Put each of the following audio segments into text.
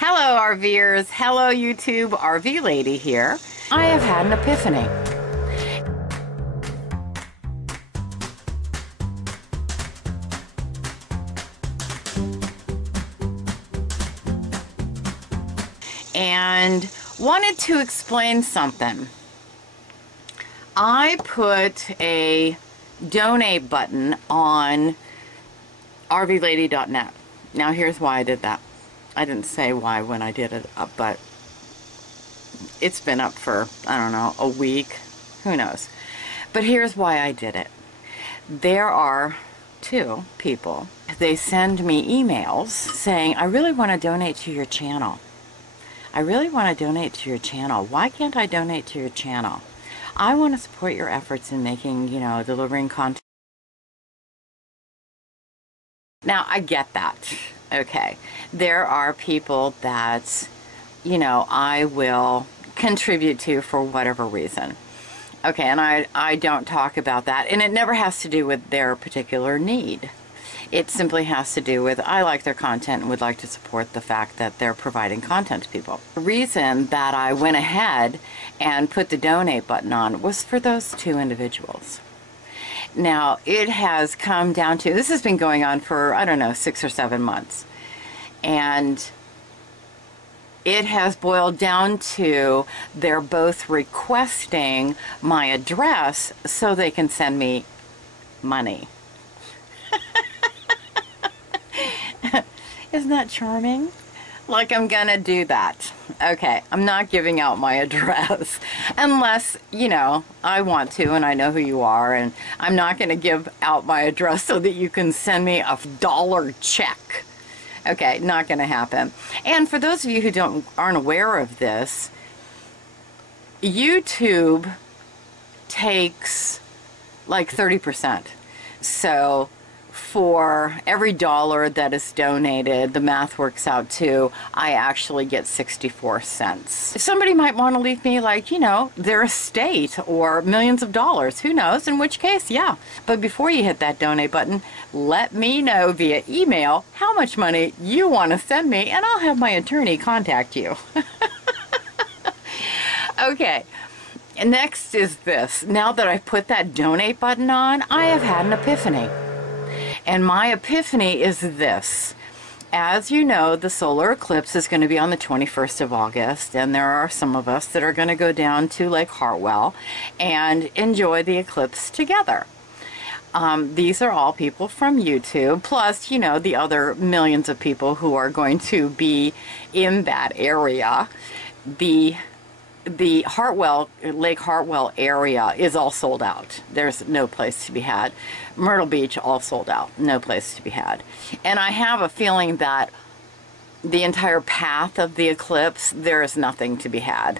Hello RVers, hello YouTube, RV Lady here. I have had an epiphany. And wanted to explain something. I put a donate button on rvlady.net. Now here's why I did that. I didn't say why when I did it up, but it's been up for, I don't know, a week. Who knows? But here's why I did it. There are two people. They send me emails saying, I really want to donate to your channel. I really want to donate to your channel. Why can't I donate to your channel? I want to support your efforts in making, delivering content. Now, I get that. Okay. There are people that, I will contribute to for whatever reason. Okay, and I don't talk about that. And it never has to do with their particular need. It simply has to do with, I like their content and would like to support the fact that they're providing content to people. The reason that I went ahead and put the donate button on was for those two individuals. Now, it has come down to, this has been going on for, I don't know, 6 or 7 months. And it has boiled down to they're both requesting my address so they can send me money. Isn't that charming? Like, I'm gonna do that. Okay, I'm not giving out my address unless, I want to and I know who you are, and I'm not gonna give out my address so that you can send me a $1 check. Okay, not gonna happen. And for those of you who aren't aware of this, YouTube takes like 30%. So for every $1 that is donated, the math works out to, I actually get 64 cents. Somebody might want to leave me their estate or millions of dollars, who knows, in which case, yeah. But before you hit that donate button, let me know via email how much money you want to send me, and I'll have my attorney contact you. Okay. And next is this. Now that I've put that donate button on, I have had an epiphany. And my epiphany is this. As you know, the solar eclipse is going to be on the 21st of August, and there are some of us that are going to go down to Lake Hartwell and enjoy the eclipse together. These are all people from YouTube, plus, the other millions of people who are going to be in that area. The Lake Hartwell area is all sold out. There's no place to be had. Myrtle Beach, all sold out. No place to be had. And I have a feeling that the entire path of the eclipse, there is nothing to be had.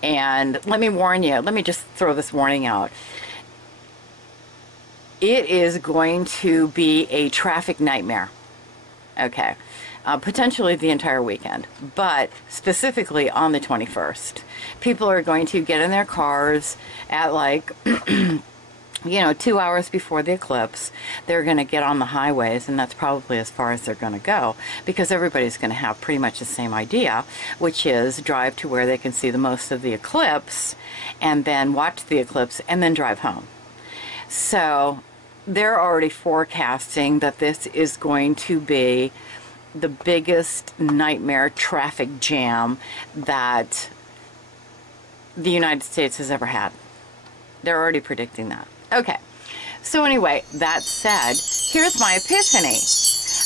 And let me warn you, let me just throw this warning out. It is going to be a traffic nightmare. Okay. Potentially the entire weekend, but specifically on the 21st. People are going to get in their cars at 2 hours before the eclipse. They're going to get on the highways, and that's probably as far as they're going to go, because everybody's going to have pretty much the same idea, which is drive to where they can see the most of the eclipse, and then watch the eclipse, and then drive home. So they're already forecasting that this is going to be the biggest nightmare traffic jam that the United States has ever had. They're already predicting that. Okay, so anyway, that said, here's my epiphany.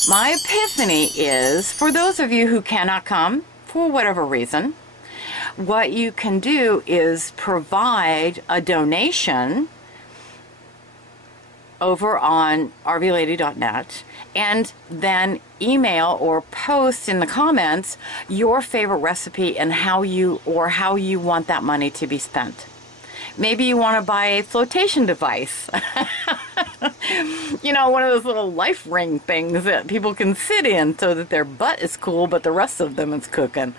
My epiphany is, for those of you who cannot come for whatever reason, what you can do is provide a donation over on rvlady.net, and then email or post in the comments your favorite recipe and how you want that money to be spent. Maybe you want to buy a flotation device. One of those little life ring things that people can sit in so that their butt is cool, but the rest of them is cooking.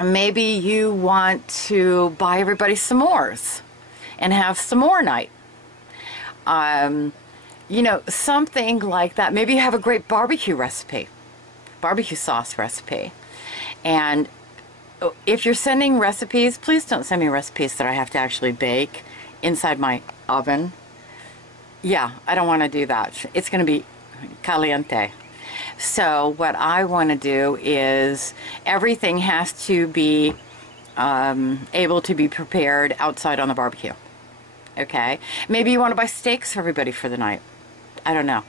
Maybe you want to buy everybody s'mores and have s'more night. Something like that. Maybe you have a great barbecue recipe. barbecue sauce recipe. And if you're sending recipes, please don't send me recipes that I have to actually bake inside my oven. Yeah, I don't want to do that. It's going to be caliente. So what I want to do is everything has to be able to be prepared outside on the barbecue. Okay? Maybe you want to buy steaks for everybody for the night. I don't know.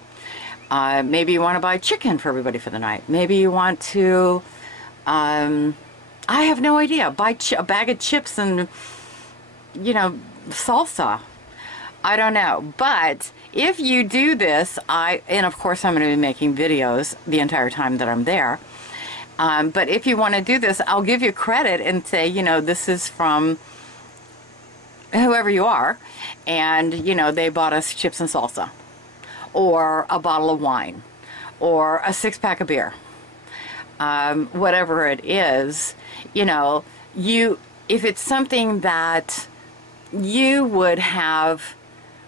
Maybe you want to buy chicken for everybody for the night. Maybe you want to, I have no idea, buy a bag of chips and, you know, salsa. I don't know. But if you do this, and of course I'm going to be making videos the entire time that I'm there. But if you want to do this, I'll give you credit and say, you know, this is from whoever you are. And, you know, they bought us chips and salsa, or a bottle of wine, or a 6-pack of beer. Whatever it is, you know, if it's something that you would have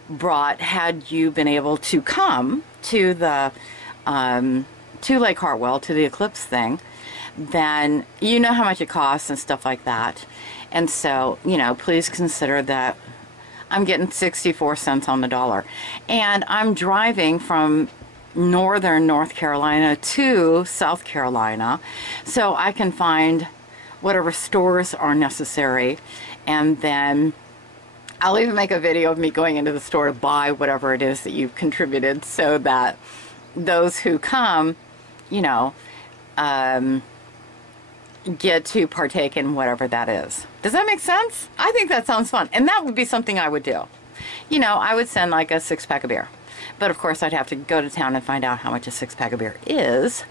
brought had you been able to come to the to Lake Hartwell, to the Eclipse thing, then you know how much it costs and stuff like that. And so, you know, please consider that I'm getting 64 cents on the dollar. And I'm driving from northern North Carolina to South Carolina, so I can find whatever stores are necessary, and then I'll even make a video of me going into the store to buy whatever it is that you've contributed, so that those who come, you know, get to partake in whatever that is. Does that make sense? I think that sounds fun, and that would be something I would do. You know, I would send like a 6-pack of beer, but of course I'd have to go to town and find out how much a 6-pack of beer is,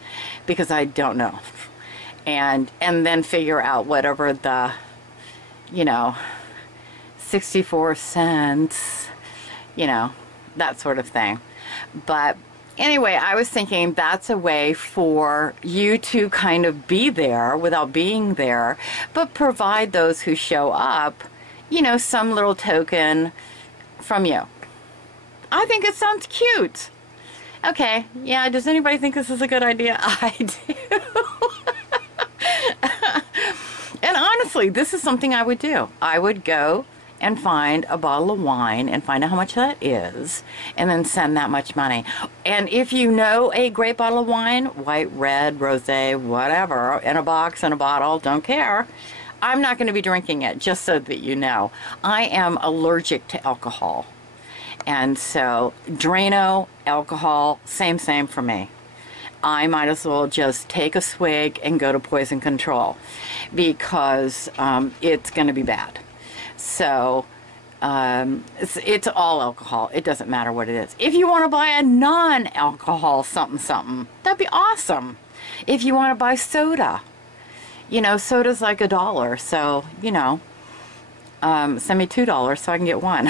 because I don't know, and then figure out whatever the, you know, 64 cents, you know, that sort of thing. But anyway, I was thinking that's a way for you to kind of be there without being there, but provide those who show up, you know, some little token from you. I think it sounds cute. Okay, yeah, does anybody think this is a good idea? I do. And honestly, this is something I would do. I would go and find a bottle of wine and find out how much that is, and then send that much money. And if you know a great bottle of wine, white, red, rosé, whatever, in a box, in a bottle, don't care, I'm not going to be drinking it, just so that you know. I am allergic to alcohol. And so, Drano, alcohol, same for me. I might as well just take a swig and go to poison control, because it's going to be bad. So it's all alcohol. It doesn't matter what it is. If you want to buy a non-alcohol something, that'd be awesome. If you want to buy soda, you know, soda's like $1. So, you know, send me $2 so I can get one.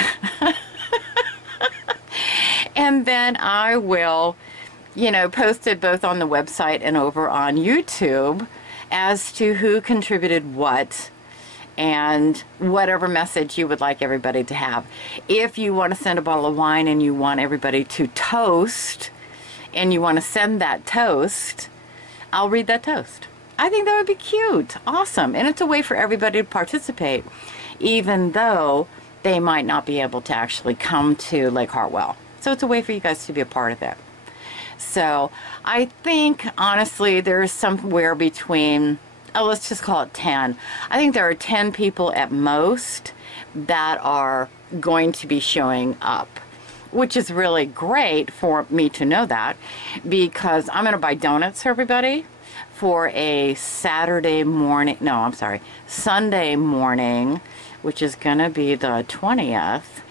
And then I will, you know, post it both on the website and over on YouTube as to who contributed what, and whatever message you would like everybody to have. If you want to send a bottle of wine and you want everybody to toast, and you want to send that toast, I'll read that toast. I think that would be cute. Awesome. And it's a way for everybody to participate, even though they might not be able to actually come to Lake Hartwell. So it's a way for you guys to be a part of it. So I think, honestly, there's somewhere between, let's just call it 10. I think there are 10 people at most that are going to be showing up, which is really great for me to know that, because I'm going to buy donuts for everybody for a Sunday morning, which is going to be the 20th,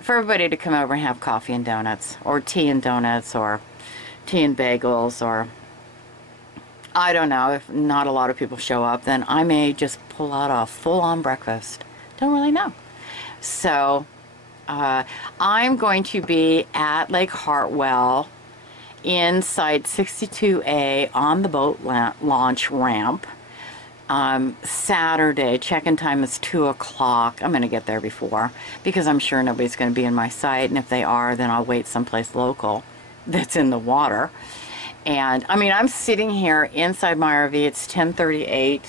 for everybody to come over and have coffee and donuts, or tea and donuts, or tea and bagels, or I don't know. If not a lot of people show up, then I may just pull out a full-on breakfast. Don't really know. So I'm going to be at Lake Hartwell in Site 62A on the boat launch ramp. Saturday, check-in time is 2 o'clock. I'm going to get there before, because I'm sure nobody's going to be in my site, and if they are, then I'll wait someplace local that's in the water. And I mean, I'm sitting here inside my RV. It's 10:38.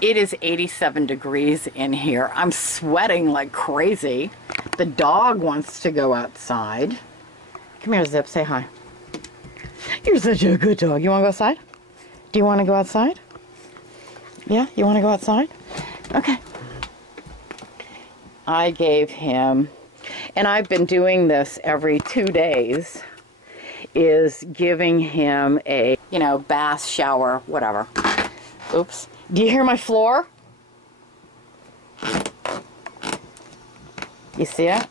It is 87 degrees in here. I'm sweating like crazy. The dog wants to go outside. Come here, Zip, say hi. You're such a good dog. You want to go outside? Do you want to go outside? Yeah, you want to go outside? Okay. I gave him, and I've been doing this every 2 days, is giving him a, you know, bath, shower, whatever. Oops. Do you hear my floor? You see it?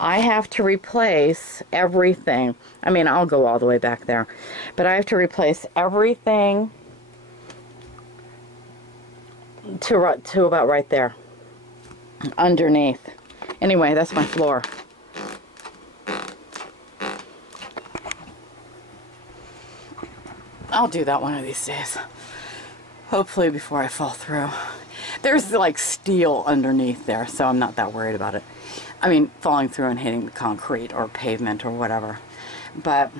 I have to replace everything. I mean, I'll go all the way back there. But I have to replace everything to about right there. Underneath. Anyway, that's my floor. I'll do that one of these days. Hopefully before I fall through. There's like steel underneath there, so I'm not that worried about it. I mean, falling through and hitting the concrete or pavement or whatever. But,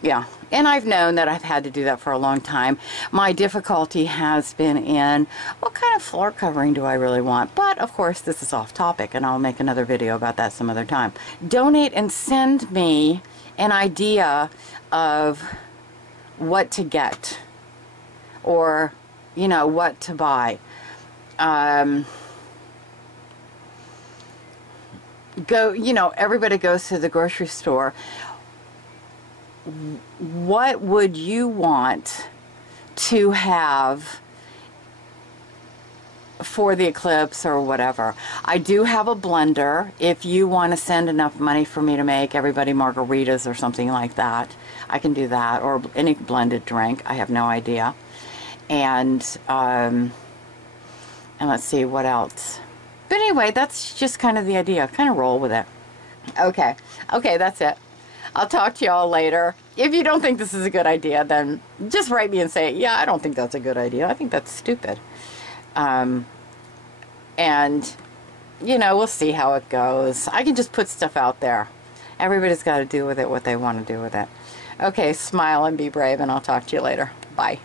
yeah. And I've known that I've had to do that for a long time. My difficulty has been in, what kind of floor covering do I really want? But, of course, this is off topic, and I'll make another video about that some other time. Donate and send me an idea of what to get. Or, you know, what to buy. You know, everybody goes to the grocery store. What would you want to have for the Eclipse or whatever? I do have a blender. If you want to send enough money for me to make everybody margaritas or something like that, I can do that. Or any blended drink. I have no idea. And let's see, what else? But anyway, that's just kind of the idea. Kind of roll with it. Okay. Okay, that's it. I'll talk to y'all later. If you don't think this is a good idea, then just write me and say, yeah, I don't think that's a good idea. I think that's stupid. And, you know, we'll see how it goes. I can just put stuff out there. Everybody's got to do with it what they want to do with it. Okay, smile and be brave, and I'll talk to you later. Bye.